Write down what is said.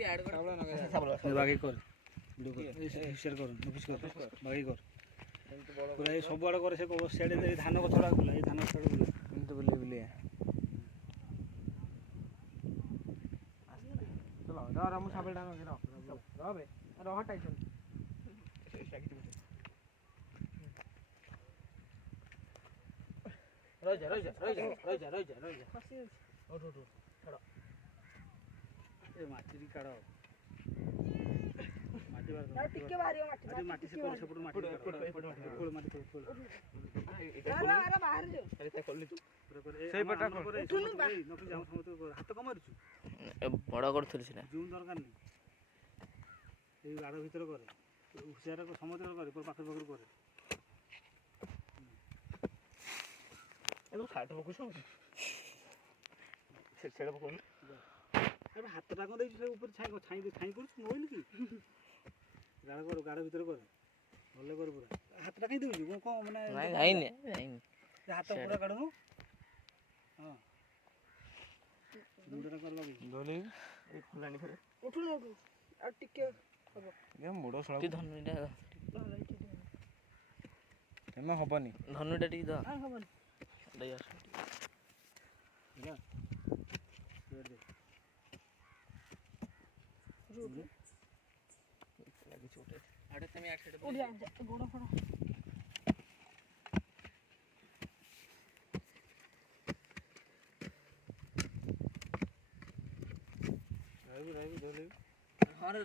ବାଗେଇ କର शेयर कर नोटिस कर बाकी कर पूरा ये सब आड़े करे से सियाड़े धान गछ गुड़ा बुला ये धान गछ बुला एमती बुले बुले चलो रह मु साबल डांग रह बे रह टाइसन रह जा उठ छड़ ए माटी काढ़ टिके बाहरियो माटी माटी से कर सेपट माटी खोल माटी खोल अरे अरे बाहर जो अरे ता खोल तू सेई पटा खोल नकली जाम समत हाथ कम मारछु बड़ा करथली सिना जूम दरकार नहीं ए गाड़ भीतर करे हुसियार को समुद्र करे पर पाखर पाखर करे ए तो साइड पकु छो सेड पकु अरे हाथ टाको दे से ऊपर छाई छाई कर मोइल की गाड़ भीतर कर भले कर पूरा हाथ टा कहीं देउ को माने नहीं हाथ पूरा काढनु हां मुंडा कर लगी दोले ए फलानी फेर उठु न उठु आ टिके हबो ए मुडो सळा ती धनुटा एमा हबनी धनुटा टी द आ हबनी दया इला छोड़ दे रुक लगी छोटे आड़े तमे आठ उड़ जा गोड़ फड़ा